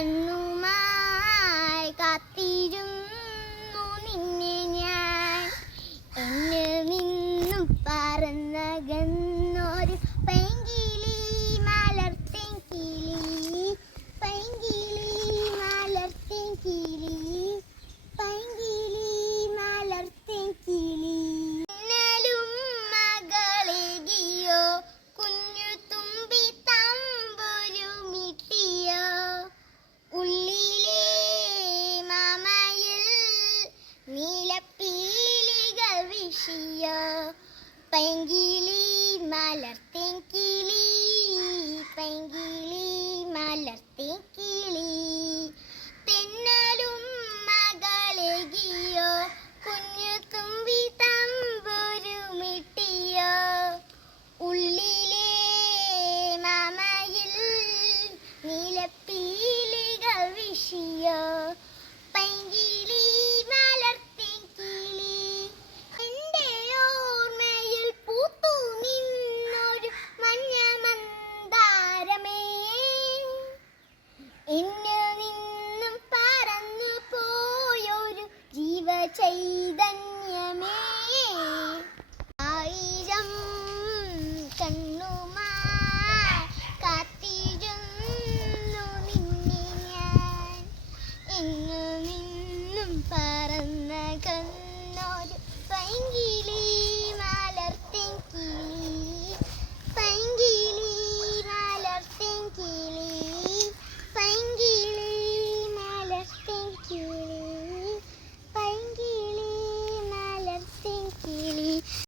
കണ്ണുമായി കാത്തിരുന്നു നിന്നെ ഞാൻ. എന്നിൽ നിന്നും പറന്നകന്നൊരു പൈങ്കിളി മലർത്തേൻ കിളി, പൈങ്കിളി മലർത്തേൻ കിളി, പൈങ്കിളി മലർത്തേൻ കിളി. മിന്നലും മകളെകിയോ കുഞ്ഞു തുമ്പി തമ്പുരു മിട്ടിയോ, ഉള്ളിലെ മാമയിൽ നീലപ്പീലികൾ വിഷിയോ, പൈങ്കിളി മലർത്തേൻ കിളി, പൈങ്കിളി മലർത്തേൻ കിളി. തെന്നലും മകളെകിയോ കുഞ്ഞു തുമ്പി തമ്പുരു മിട്ടിയോ, ഉള്ളിലെ മാമയിൽ നീലപ്പീലികൾ വിഷിയോ, പൈങ്കിളി മലർത്തേൻ കിളി. എൻ്റെ ഓർമ്മയിൽ പൂത്തു നിന്നൊരു മഞ്ഞ മന്ദാരമേ, എന്നിൽ നിന്നും പറന്നു പോയൊരു ജീവചൈതന്യമേ. ആയിരം കണ്ണുമായി കാത്തിരുന്നു നിന്നെ ഞാൻ. എന്നിൽ നിന്നും പറന്നകന്നൊരു പൈങ്കിളി